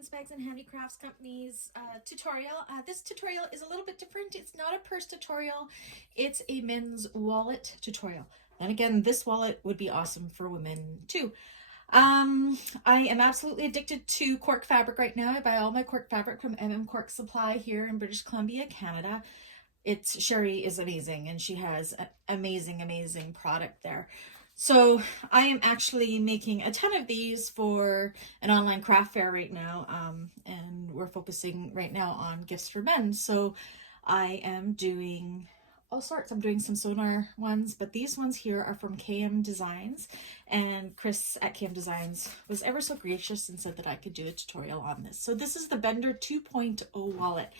Designs, Bags and Handicrafts Company's tutorial. This tutorial is a little bit different. It's not a purse tutorial. It's a men's wallet tutorial. And again, this wallet would be awesome for women too. I am absolutely addicted to cork fabric right now. I buy all my cork fabric from Cork Supply here in British Columbia, Canada. Sherry is amazing, and she has an amazing product there. So I am actually making a ton of these for an online craft fair right now, and we're focusing right now on gifts for men. So I am doing all sorts. I'm doing some sonar ones, but these ones here are from KM Designs, and Chris at KM Designs was ever so gracious and said that I could do a tutorial on this. So this is the Bender 2.0 wallet.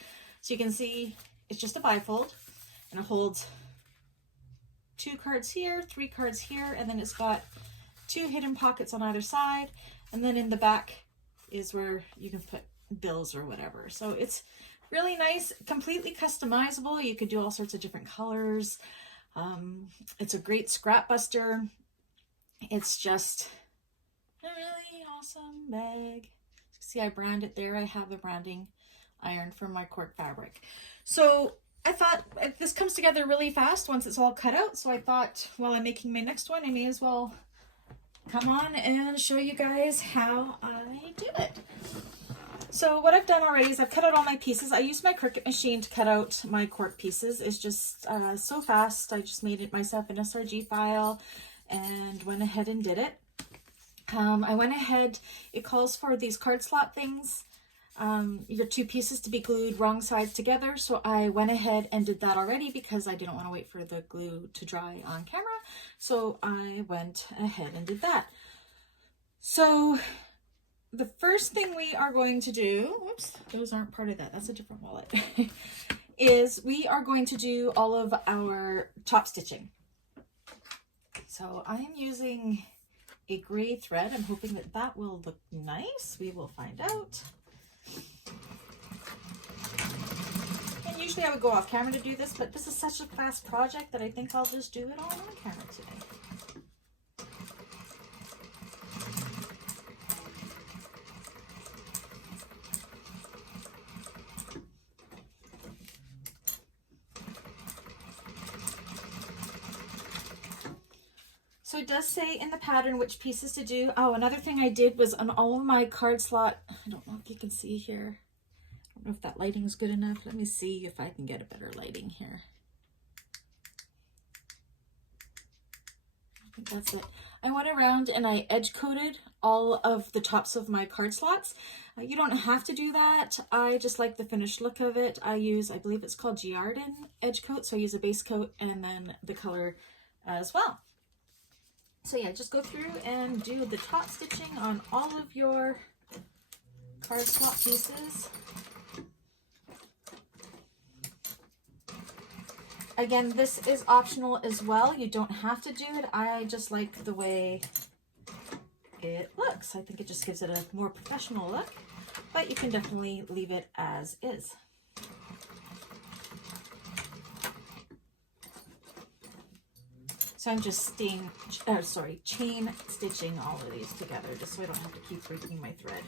So you can see it's just a bifold, and it holds 2 cards here, 3 cards here, and then it's got 2 hidden pockets on either side, and then in the back is where you can put bills or whatever. So it's really nice, completely customizable. You could do all sorts of different colors. It's a great scrap buster. It's just a really awesome bag. See, I brand it there. I have a branding iron for my cork fabric. So I thought this comes together really fast once it's all cut out. So I thought while I'm making my next one, I may as well come on and show you guys how I do it. So what I've done already is I've cut out all my pieces. I used my Cricut machine to cut out my cork pieces. It's just so fast. I just made it myself in a SRG file and went ahead and did it. I went ahead, it calls for these card slot things. Your 2 pieces to be glued wrong sides together. So I went ahead and did that already because I didn't want to wait for the glue to dry on camera. So I went ahead and did that. So the first thing we are going to do, whoops, those aren't part of that. That's a different wallet, is we are going to do all of our top stitching. So I am using a gray thread. I'm hoping that that will look nice. We will find out. And usually I would go off camera to do this, but this is such a fast project that I think I'll just do it all on camera today. So it does say in the pattern which pieces to do. Oh, another thing I did was on all of my card slot, I don't know if you can see here. I don't know if that lighting is good enough. Let me see if I can get a better lighting here. I think that's it. I went around and I edge coated all of the tops of my card slots. You don't have to do that. I just like the finished look of it. I believe it's called Giardin edge coat. So I use a base coat and then the color as well. So yeah, just go through and do the top stitching on all of your card slot pieces. Again, this is optional as well. You don't have to do it. I just like the way it looks. I think it just gives it a more professional look, but you can definitely leave it as is. So I'm just chain stitching all of these together just so I don't have to keep breaking my thread.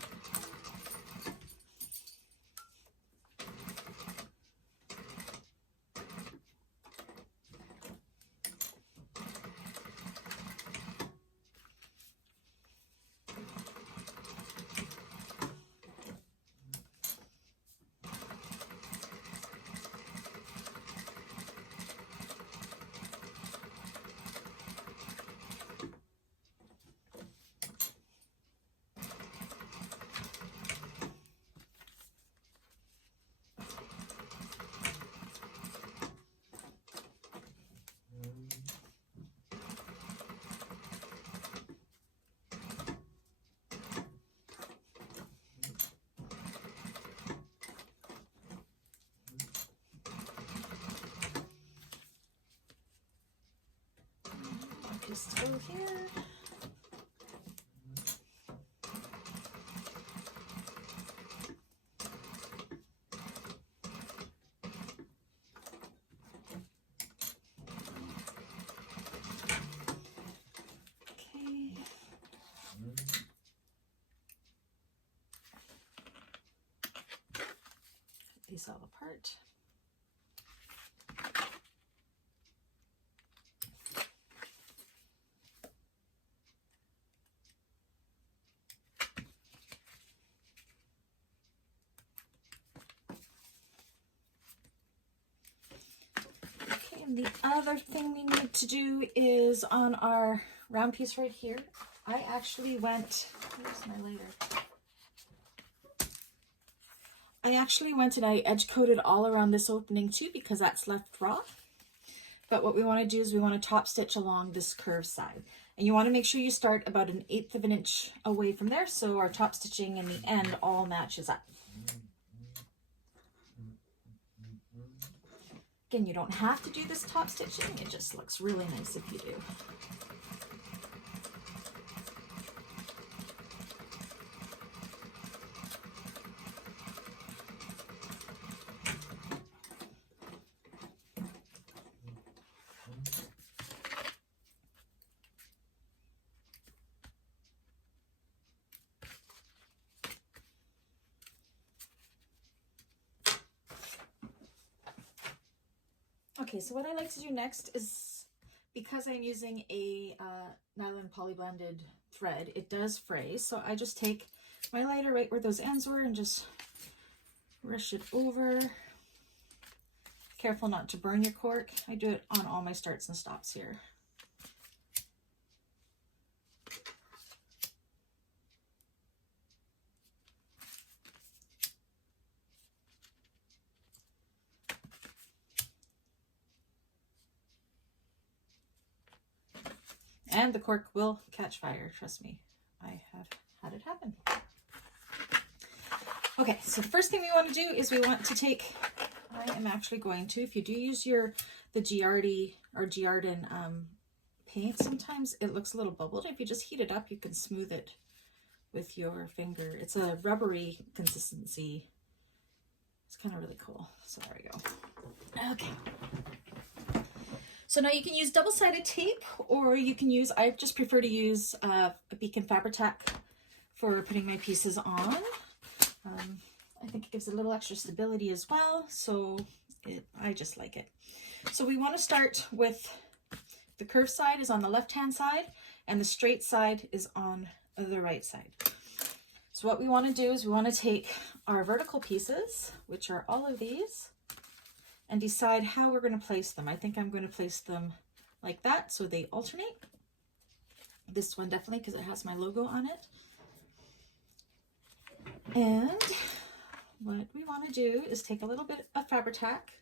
Just go here. Okay. these all apart. Okay, and the other thing we need to do is on our round piece right here, I actually went, where's my lighter? I actually went and I edge coated all around this opening too, because that's left raw. But what we want to do is we want to top stitch along this curved side. And you want to make sure you start about 1/8 of an inch away from there, so our top stitching and the end all matches up. Again, you don't have to do this top stitching, it just looks really nice if you do. Okay, so what I like to do next is, because I'm using a nylon poly blended thread, it does fray. So I just take my lighter right where those ends were and just rush it over. Careful not to burn your cork. I do it on all my starts and stops here. And the cork will catch fire, trust me. I have had it happen. Okay, so the first thing we want to do is we want to take, I am actually going to, if you do use the Giardi or Giardin paint, sometimes it looks a little bubbled. If you just heat it up, you can smooth it with your finger. It's a rubbery consistency. It's kind of really cool. So there we go. Okay. So now you can use double-sided tape, or you can use, I just prefer to use a Beacon Fabri-Tac for putting my pieces on. I think it gives a little extra stability as well, so I just like it. So we want to start with the curved side is on the left-hand side, and the straight side is on the right side. So what we want to do is we want to take our vertical pieces, which are all of these, and decide how we're going to place them. I think I'm going to place them like that so they alternate. This one definitely, because it has my logo on it. And what we want to do is take a little bit of Fabri-Tac,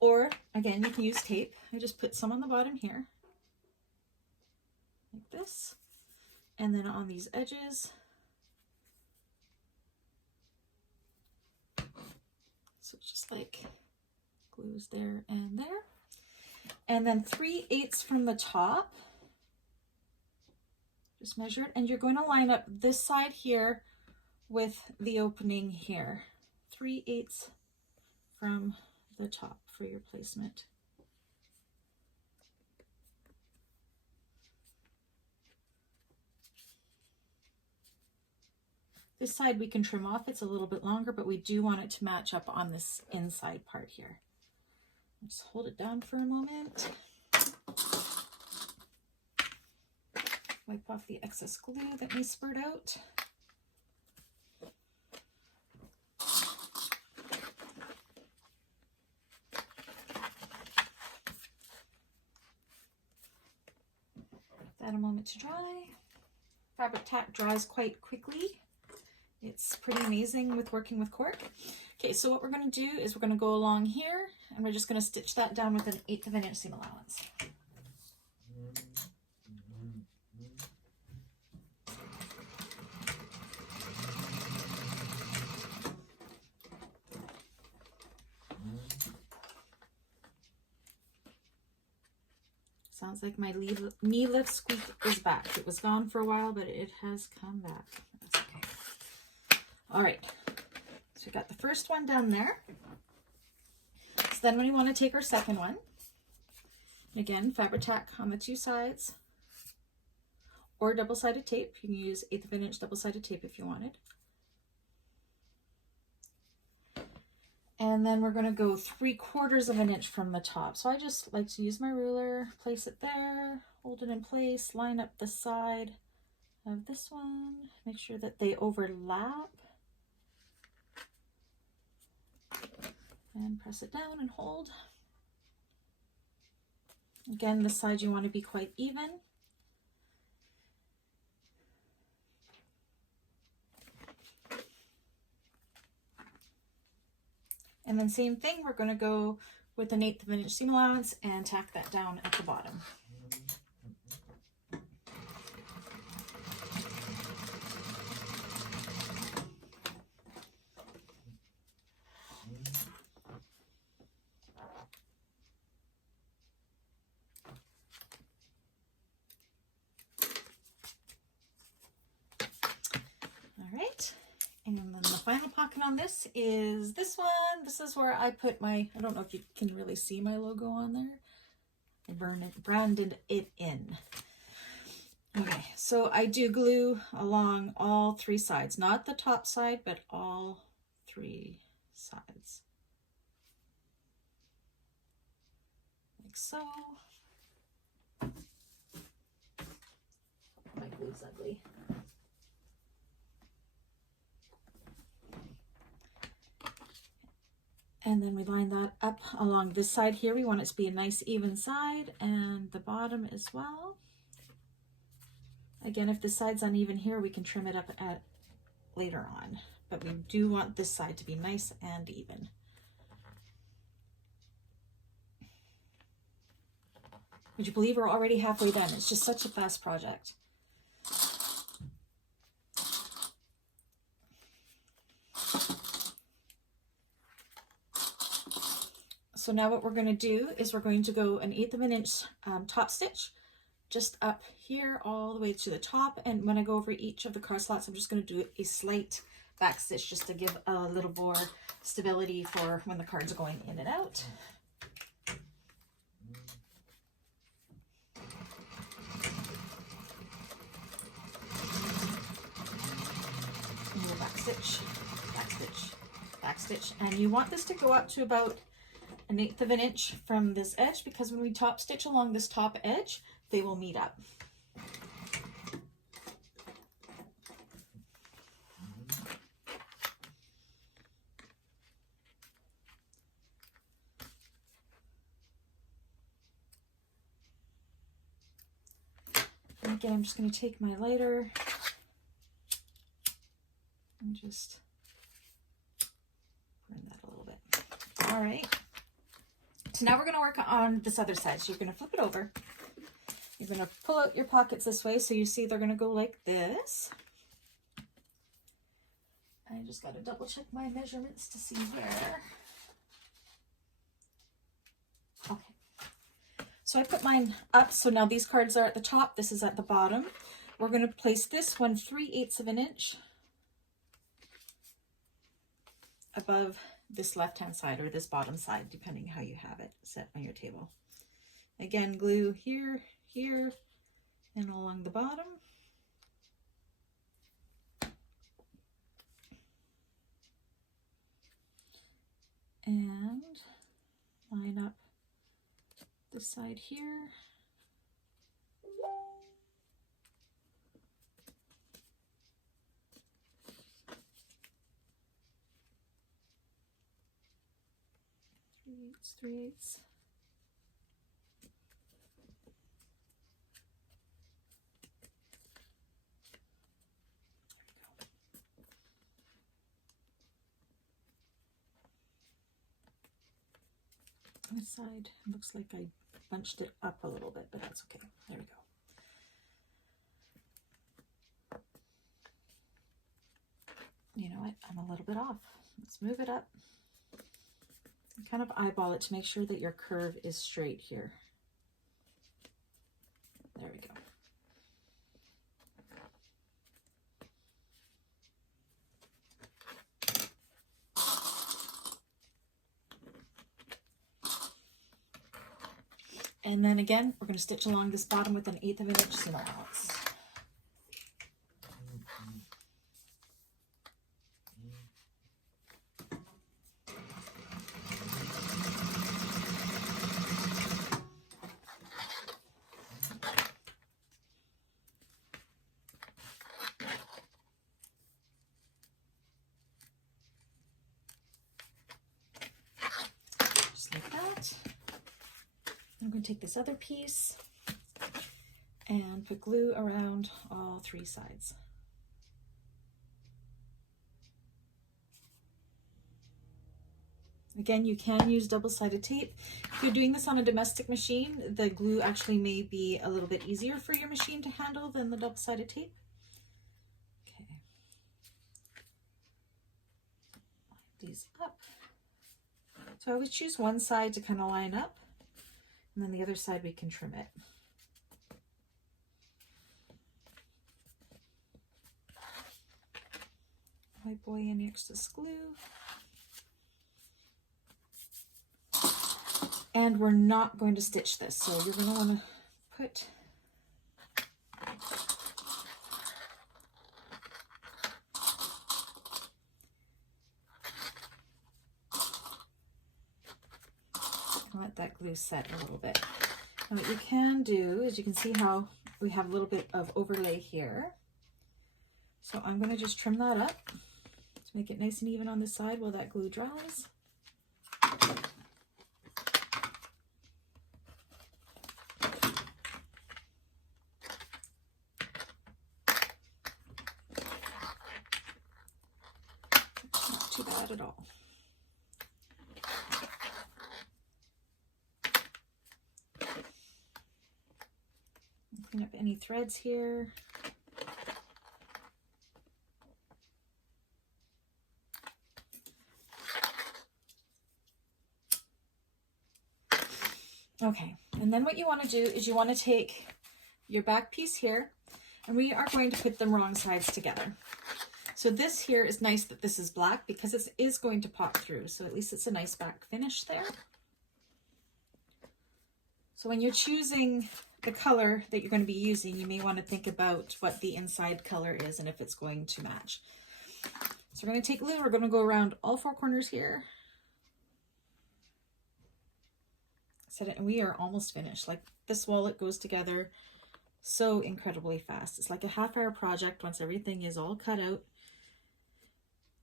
or again, you can use tape. I just put some on the bottom here, like this, and then on these edges. So it's just like glues there and there. And then 3/8 from the top, just measure it, and you're going to line up this side here with the opening here. 3/8 from the top for your placement. This side we can trim off, it's a little bit longer, but we do want it to match up on this inside part here. Just hold it down for a moment. Wipe off the excess glue that may spurt out. Give that a moment to dry. Fabri-Tac dries quite quickly. It's pretty amazing with working with cork. Okay, so what we're going to do is we're going to go along here, and we're just going to stitch that down with 1/8 of an inch seam allowance. Sounds like my knee lift squeak is back. It was gone for a while, but it has come back. That's okay. All right, so we got the first one done there. So then we want to take our second one. Again, Fabri-Tac on the two sides, or double-sided tape. You can use 1/8 of an inch double-sided tape if you wanted. And then we're going to go 3/4 of an inch from the top. So I just like to use my ruler, place it there, hold it in place, line up the side of this one, make sure that they overlap, and press it down and hold. Again, this side you want to be quite even. And then same thing, we're going to go with an 1/8 of an inch seam allowance and tack that down at the bottom. All right. And then the final pocket on this is this one. This is where I put my, I don't know if you can really see my logo on there. I branded it in. Okay, so I do glue along all 3 sides, not the top side, but all 3 sides. Like so. My glue's ugly. And then we line that up along this side here. We want it to be a nice even side, and the bottom as well. Again, if the side's uneven here, we can trim it up at later on, but we do want this side to be nice and even. Would you believe we're already halfway done? It's just such a fast project. So now what we're going to do is we're going to go an 1/8 of an inch top stitch just up here all the way to the top, and when I go over each of the card slots, I'm just going to do a slight back stitch just to give a little more stability for when the cards are going in and out. And back stitch, back stitch, back stitch, and you want this to go up to about an 1/8 of an inch from this edge, because when we top stitch along this top edge, they will meet up. And again, I'm just going to take my lighter and just burn that a little bit. All right. So now we're going to work on this other side. So you're going to flip it over. You're going to pull out your pockets this way. So you see they're going to go like this. I just got to double check my measurements to see where. Okay. So I put mine up. So now these cards are at the top. This is at the bottom. We're going to place this one 3/8 of an inch above this left-hand side or this bottom side, depending how you have it set on your table. Again, glue here, here, and along the bottom. And line up this side here. Three-eighths. This side looks like I bunched it up a little bit, but that's okay. There we go. You know what? I'm a little bit off. Let's move it up. And kind of eyeball it to make sure that your curve is straight here. There we go. And then again, we're going to stitch along this bottom with an 1/8 of an inch seam allowance. going to take this other piece and put glue around all 3 sides. Again, you can use double-sided tape. If you're doing this on a domestic machine, the glue actually may be a little bit easier for your machine to handle than the double-sided tape. Okay. Line these up. So I always choose one side to kind of line up, and then the other side we can trim it. Wipe away any excess glue. And we're not going to stitch this, so you're going to want to put let that glue set a little bit. And what you can do is you can see how we have a little bit of overlay here. So I'm going to just trim that up to make it nice and even on the side while that glue dries. Not too bad at all. Clean up any threads here. Okay, and then what you want to do is you want to take your back piece here, and we are going to put them wrong sides together. So this here is nice that this is black because it is going to pop through, so at least it's a nice back finish there. So when you're choosing the color that you're going to be using, you may want to think about what the inside color is and if it's going to match. So we're going to take glue, we're going to go around all 4 corners here. Set it, and we are almost finished. Like, this wallet goes together so incredibly fast. It's like a half-hour project once everything is all cut out.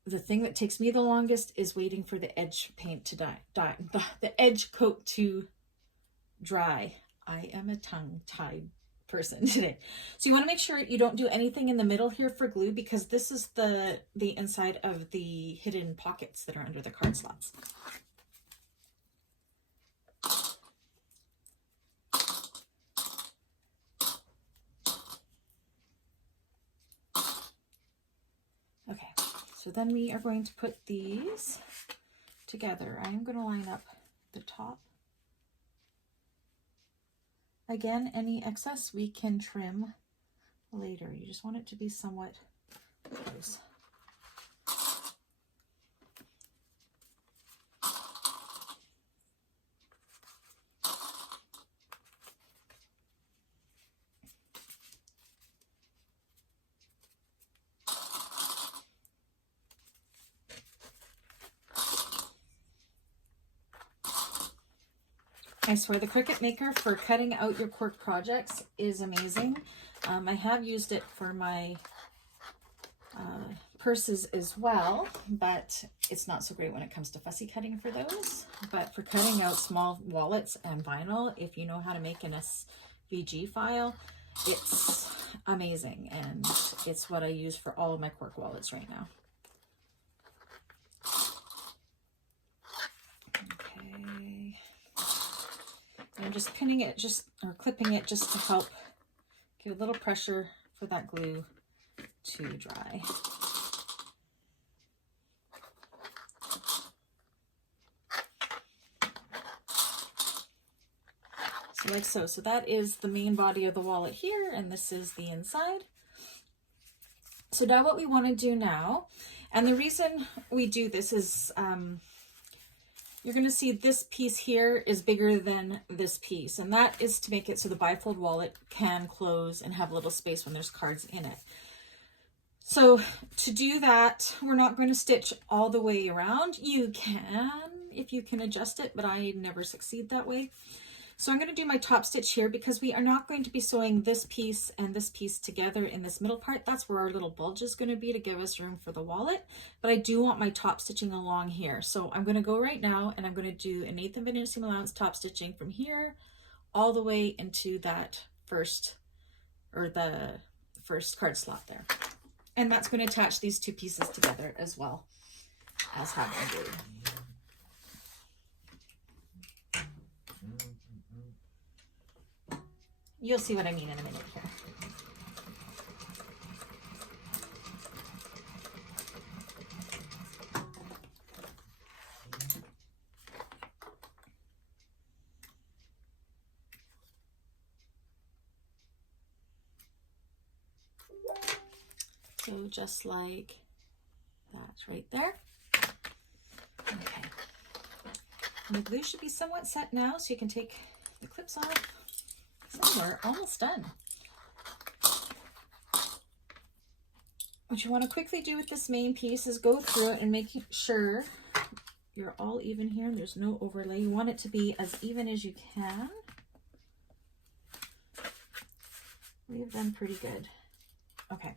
The thing that takes me the longest is waiting for the edge paint to the edge coat to dry. I am a tongue-tied person today. So you want to make sure you don't do anything in the middle here for glue, because this is the inside of the hidden pockets that are under the card slots. Okay, so then we are going to put these together. I'm going to line up the top. Again, any excess we can trim later. You just want it to be somewhat close. I swear the Cricut Maker for cutting out your cork projects is amazing. I have used it for my purses as well, but it's not so great when it comes to fussy cutting for those. But for cutting out small wallets and vinyl, if you know how to make an SVG file, it's amazing, and it's what I use for all of my cork wallets right now. Okay. I'm just pinning it or clipping it just to help give a little pressure for that glue to dry. So like so. So that is the main body of the wallet here, and this is the inside. So now what we want to do now, and the reason we do this is you're going to see this piece here is bigger than this piece, and that is to make it so the bifold wallet can close and have a little space when there's cards in it. So to do that, we're not going to stitch all the way around. You can, if you can adjust it, but I never succeed that way. So I'm going to do my top stitch here because we are not going to be sewing this piece and this piece together in this middle part. That's where our little bulge is going to be to give us room for the wallet. But I do want my top stitching along here. So I'm going to go right now and I'm going to do an 1/8 of an inch seam allowance top stitching from here all the way into that first, or the first card slot there. And that's going to attach these two pieces together as well as having glue. You'll see what I mean in a minute here. So just like that right there. Okay. And the glue should be somewhat set now, so you can take the clips off. So we're almost done. What you want to quickly do with this main piece is go through it and make sure you're all even here and there's no overlay. You want it to be as even as you can. We've done pretty good. Okay.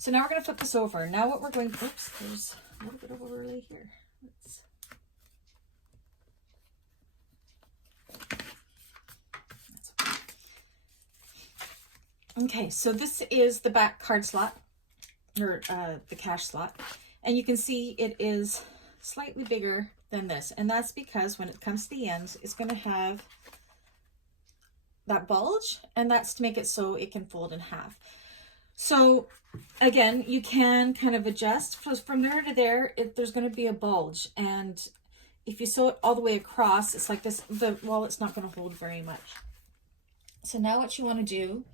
So now we're going to flip this over. Now what we're going, oops, there's a little bit of overlay here. Let's, that's okay, so this is the back card slot, or the cash slot. And you can see it is slightly bigger than this. And that's because when it comes to the ends, it's going to have that bulge, and that's to make it so it can fold in half. So again, you can kind of adjust from there to there. There's going to be a bulge, and if you sew it all the way across, it's like this, the wallet's not going to hold very much. So now what you want to do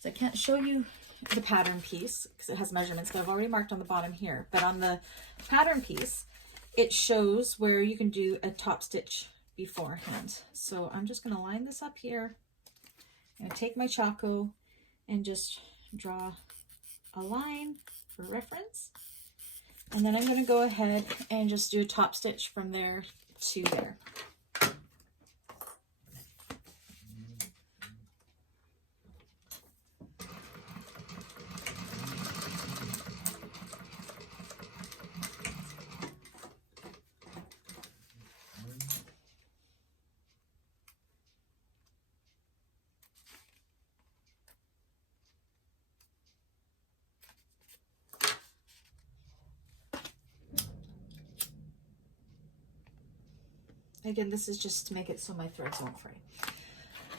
is, I can't show you the pattern piece because it has measurements that I've already marked on the bottom here, but on the pattern piece, it shows where you can do a top stitch beforehand. So I'm just going to line this up here. I'm going to take my Choco and just draw a line for reference, and then I'm going to go ahead and just do a top stitch from there to there. Again, this is just to make it so my threads won't fray.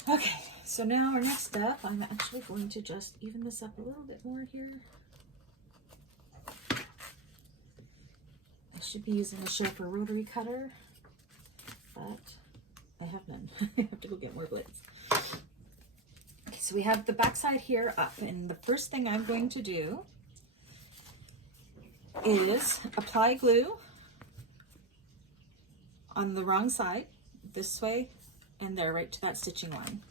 Okay, so now our next step, I'm actually going to just even this up a little bit more here. I should be using a sharper rotary cutter, but I have none. I have to go get more blades. Okay, so we have the back side here up, and the first thing I'm going to do is apply glue on the wrong side, this way and there, right to that stitching line.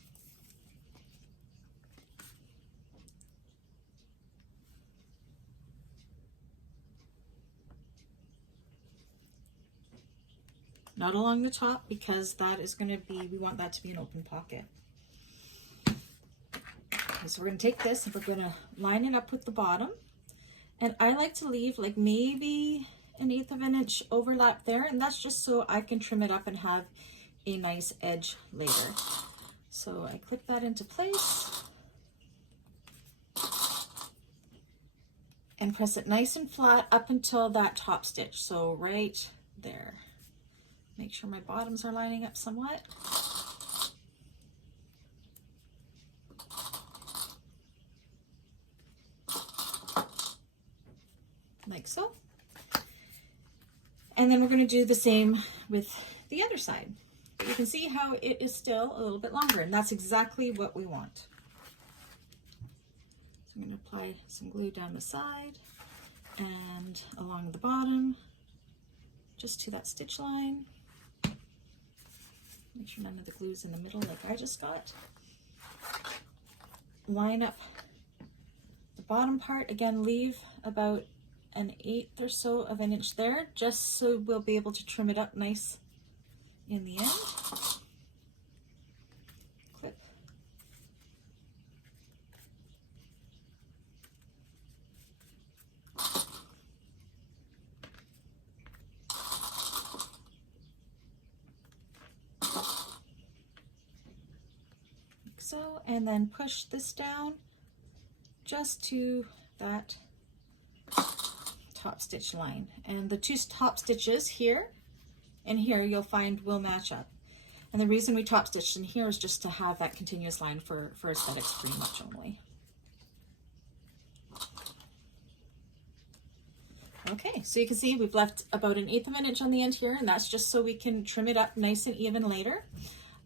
Not along the top, because that is going to be, we want that to be an open pocket. Okay, so we're going to take this and we're going to line it up with the bottom. And I like to leave like maybe 1/8 of an inch overlap there, and that's just so I can trim it up and have a nice edge later. So I clip that into place and press it nice and flat up until that top stitch, so right there. Make sure my bottoms are lining up somewhat. Like so. And then we're going to do the same with the other side. But you can see how it is still a little bit longer, and that's exactly what we want. So I'm going to apply some glue down the side and along the bottom, just to that stitch line. Make sure none of the glue's in the middle like I just got. Line up the bottom part. Again, leave about 1/8 or so of an inch there, just so we'll be able to trim it up nice in the end. Clip. and then push this down just to that top stitch line. And the two top stitches here and here you'll find will match up. And the reason we top stitched in here is just to have that continuous line for aesthetics pretty much only. Okay, so you can see we've left about 1/8 of an inch on the end here, and that's just so we can trim it up nice and even later.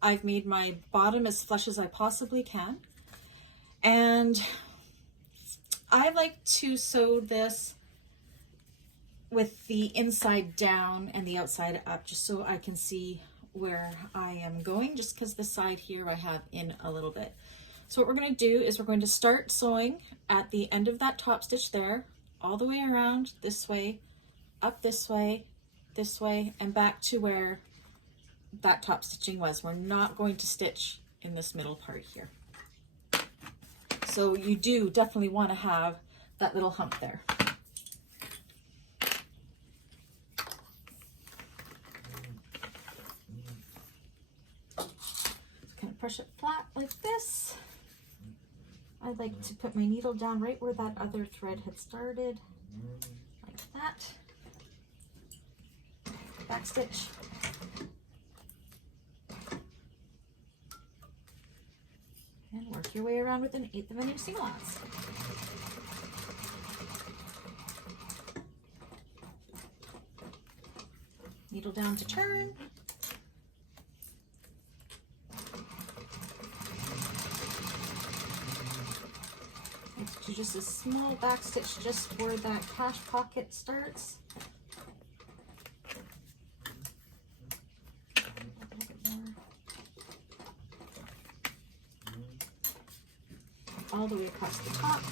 I've made my bottom as flush as I possibly can. And I like to sew this with the inside down and the outside up, just so I can see where I am going, just because the side here I have in a little bit. So what we're going to do is we're going to start sewing at the end of that top stitch there, all the way around this way, up this way, and back to where that top stitching was. We're not going to stitch in this middle part here. So you do definitely want to have that little hump there. Kind of push it flat like this. I like to put my needle down right where that other thread had started, like that. Back stitch. And work your way around with 1/8 of an inch seam allowance. Needle down to turn. Do just a small back stitch just where that cash pocket starts. A little bit more. All the way across the top.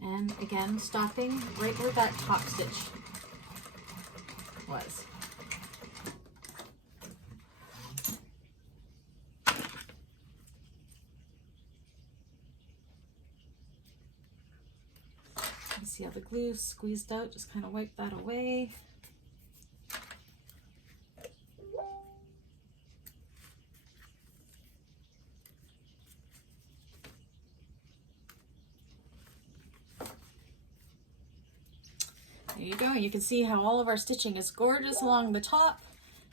And again, stopping right where that top stitch was. You see how the glue squeezed out, just kind of wipe that away. There you go. You can see how all of our stitching is gorgeous along the top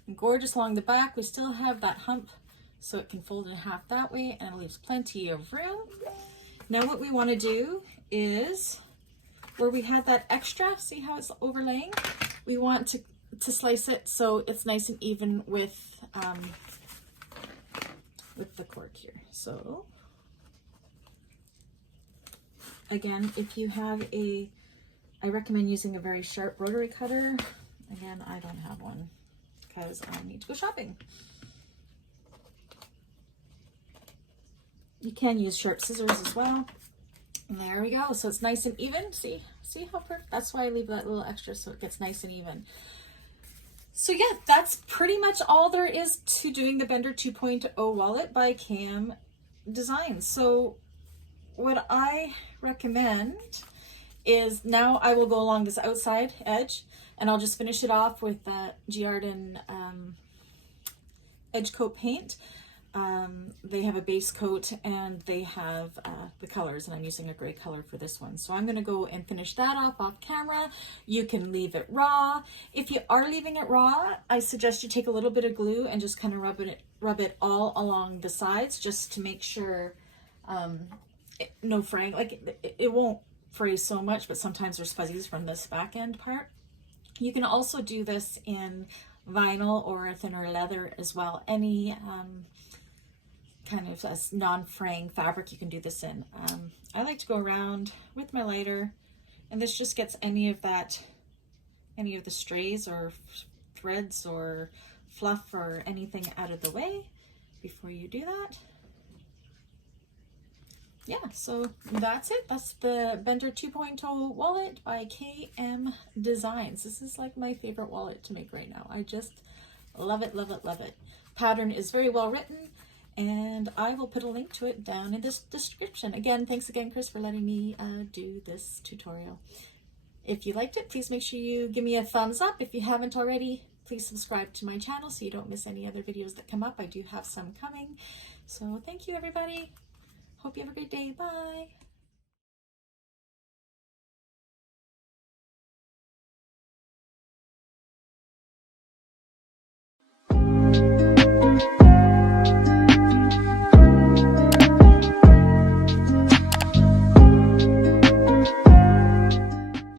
and gorgeous along the back. We still have that hump, so it can fold in half that way, and it leaves plenty of room. Now what we want to do is, where we had that extra, see how it's overlaying? We want to slice it so it's nice and even with the cork here. So again, if you have I recommend using a very sharp rotary cutter. Again, I don't have one because I need to go shopping. You can use sharp scissors as well. And there we go. So it's nice and even. See how perfect? That's why I leave that little extra, so it gets nice and even. So yeah, that's pretty much all there is to doing the Bender 2.0 wallet by Cam Designs. So what I recommend is, now I will go along this outside edge and I'll just finish it off with that Giardin edge coat paint. They have a base coat and they have the colors, and I'm using a gray color for this one. So I'm going to go and finish that off camera. You can leave it raw. If you are leaving it raw, I suggest you take a little bit of glue and just kind of rub it all along the sides, just to make sure no fraying. Like it won't fray so much, but sometimes there's fuzzies from this back end part. You can also do this in vinyl or a thinner leather as well. Any kind of a non-fraying fabric you can do this in. I like to go around with my lighter, and this just gets any of the strays or threads or fluff or anything out of the way. before you do that. Yeah, so that's it. That's the Bender 2.0 wallet by KM Designs. This is like my favorite wallet to make right now. I just love it, love it, love it. Pattern is very well written, and I will put a link to it down in this description. Again, thanks again, Chris, for letting me do this tutorial. If you liked it, please make sure you give me a thumbs up. If you haven't already, please subscribe to my channel so you don't miss any other videos that come up. I do have some coming. So thank you, everybody. Hope you have a great day. Bye.